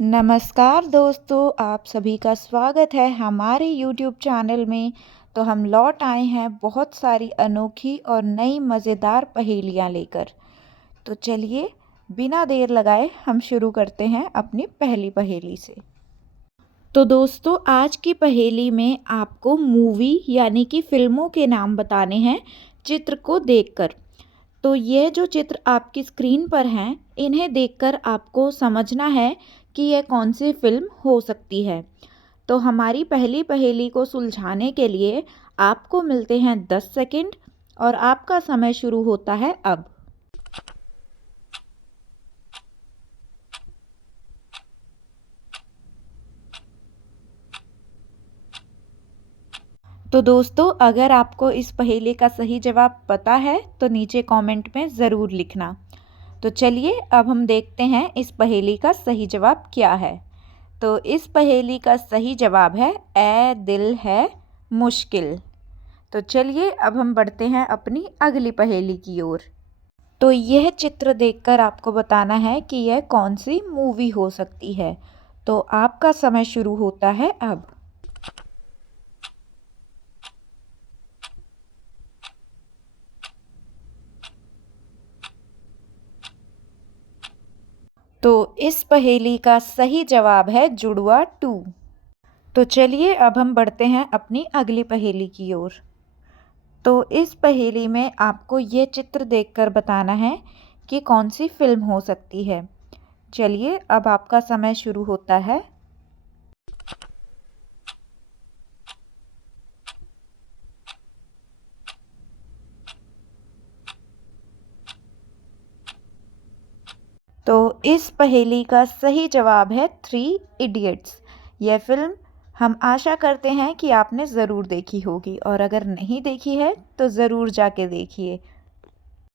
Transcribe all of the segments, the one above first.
नमस्कार दोस्तों, आप सभी का स्वागत है हमारे यूट्यूब चैनल में। तो हम लौट आए हैं बहुत सारी अनोखी और नई मज़ेदार पहेलियाँ लेकर। तो चलिए बिना देर लगाए हम शुरू करते हैं अपनी पहली पहेली से। तो दोस्तों आज की पहेली में आपको मूवी यानी कि फ़िल्मों के नाम बताने हैं चित्र को देखकर। तो ये जो चित्र आपकी स्क्रीन पर हैं, इन्हें देखकर आपको समझना है कि यह कौन सी फ़िल्म हो सकती है। तो हमारी पहली पहेली को सुलझाने के लिए आपको मिलते हैं 10 सेकंड और आपका समय शुरू होता है अब। तो दोस्तों अगर आपको इस पहेली का सही जवाब पता है तो नीचे कमेंट में ज़रूर लिखना। तो चलिए अब हम देखते हैं इस पहेली का सही जवाब क्या है। तो इस पहेली का सही जवाब है ए दिल है मुश्किल। तो चलिए अब हम बढ़ते हैं अपनी अगली पहेली की ओर। तो यह चित्र देखकर आपको बताना है कि यह कौन सी मूवी हो सकती है। तो आपका समय शुरू होता है अब। तो इस पहेली का सही जवाब है जुड़वा 2। तो चलिए अब हम बढ़ते हैं अपनी अगली पहेली की ओर। तो इस पहेली में आपको ये चित्र देखकर बताना है कि कौन सी फिल्म हो सकती है। चलिए अब आपका समय शुरू होता है। तो इस पहेली का सही जवाब है 3 इडियट्स। यह फिल्म हम आशा करते हैं कि आपने ज़रूर देखी होगी और अगर नहीं देखी है तो ज़रूर जाके देखिए।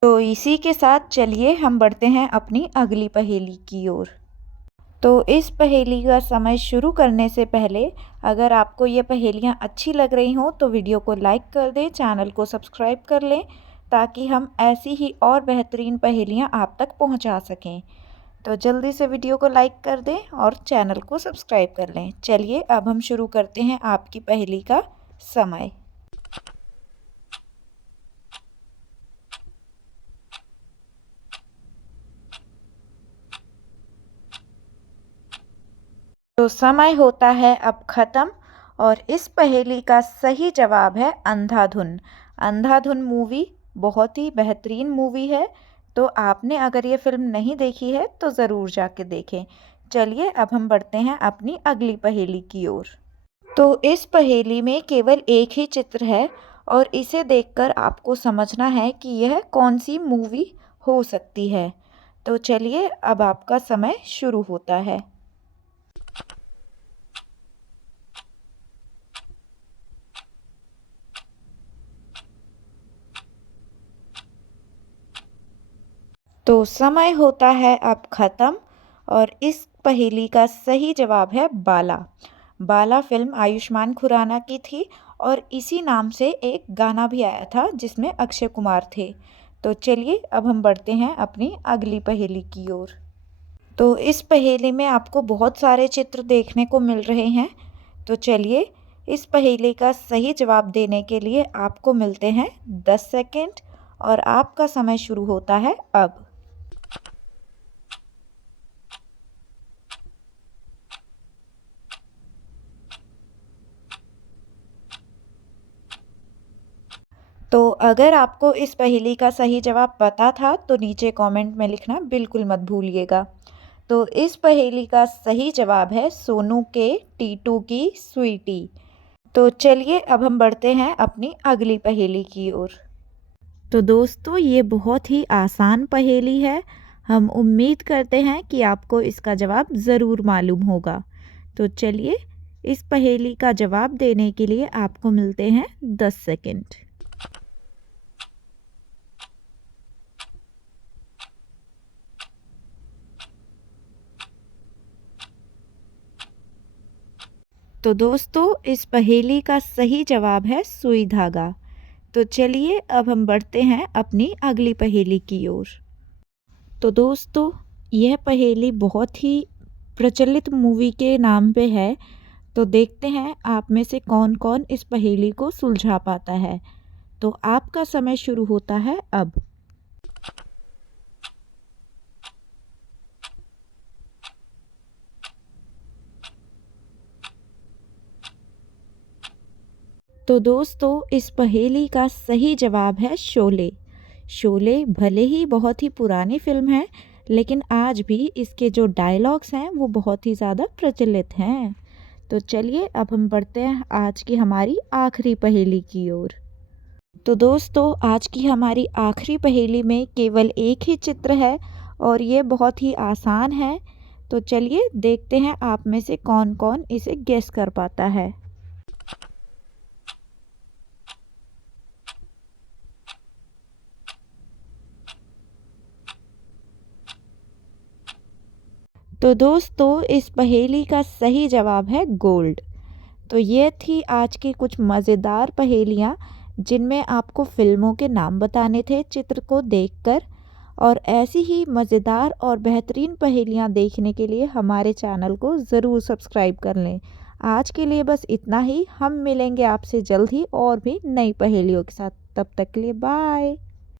तो इसी के साथ चलिए हम बढ़ते हैं अपनी अगली पहेली की ओर। तो इस पहेली का समय शुरू करने से पहले अगर आपको ये पहेलियाँ अच्छी लग रही हों तो वीडियो को लाइक कर दें, चैनल को सब्सक्राइब कर लें ताकि हम ऐसी ही और बेहतरीन पहेलियाँ आप तक पहुँचा सकें। तो जल्दी से वीडियो को लाइक कर दें और चैनल को सब्सक्राइब कर लें। चलिए अब हम शुरू करते हैं आपकी पहेली का समय। तो समय होता है अब ख़त्म और इस पहेली का सही जवाब है अंधाधुन। अंधाधुन मूवी बहुत ही बेहतरीन मूवी है। तो आपने अगर ये फ़िल्म नहीं देखी है तो ज़रूर जाके देखें। चलिए अब हम बढ़ते हैं अपनी अगली पहेली की ओर। तो इस पहेली में केवल एक ही चित्र है और इसे देखकर आपको समझना है कि यह कौन सी मूवी हो सकती है। तो चलिए अब आपका समय शुरू होता है। तो समय होता है अब ख़त्म और इस पहेली का सही जवाब है बाला। बाला फ़िल्म आयुष्मान खुराना की थी और इसी नाम से एक गाना भी आया था जिसमें अक्षय कुमार थे। तो चलिए अब हम बढ़ते हैं अपनी अगली पहेली की ओर। तो इस पहेली में आपको बहुत सारे चित्र देखने को मिल रहे हैं। तो चलिए इस पहेली का सही जवाब देने के लिए आपको मिलते हैं 10 सेकंड और आपका समय शुरू होता है अब। तो अगर आपको इस पहेली का सही जवाब पता था तो नीचे कमेंट में लिखना बिल्कुल मत भूलिएगा। तो इस पहेली का सही जवाब है सोनू के टीटू की स्वीटी। तो चलिए अब हम बढ़ते हैं अपनी अगली पहेली की ओर। तो दोस्तों ये बहुत ही आसान पहेली है। हम उम्मीद करते हैं कि आपको इसका जवाब ज़रूर मालूम होगा। तो चलिए इस पहेली का जवाब देने के लिए आपको मिलते हैं 10 सेकंड। तो दोस्तों इस पहेली का सही जवाब है सुई धागा। तो चलिए अब हम बढ़ते हैं अपनी अगली पहेली की ओर। तो दोस्तों यह पहेली बहुत ही प्रचलित मूवी के नाम पे है। तो देखते हैं आप में से कौन-कौन इस पहेली को सुलझा पाता है। तो आपका समय शुरू होता है अब। तो दोस्तों इस पहेली का सही जवाब है शोले। शोले भले ही बहुत ही पुरानी फ़िल्म है, लेकिन आज भी इसके जो डायलॉग्स हैं वो बहुत ही ज़्यादा प्रचलित हैं। तो चलिए अब हम बढ़ते हैं आज की हमारी आखिरी पहेली की ओर। तो दोस्तों आज की हमारी आखिरी पहेली में केवल एक ही चित्र है और ये बहुत ही आसान है। तो चलिए देखते हैं आप में से कौन-कौन इसे गेस कर पाता है। तो दोस्तों इस पहेली का सही जवाब है गोल्ड। तो ये थी आज की कुछ मज़ेदार पहेलियाँ जिनमें आपको फ़िल्मों के नाम बताने थे चित्र को देखकर। और ऐसी ही मज़ेदार और बेहतरीन पहेलियाँ देखने के लिए हमारे चैनल को ज़रूर सब्सक्राइब कर लें। आज के लिए बस इतना ही। हम मिलेंगे आपसे जल्द ही और भी नई पहेलियों के साथ। तब तक के लिए बाय।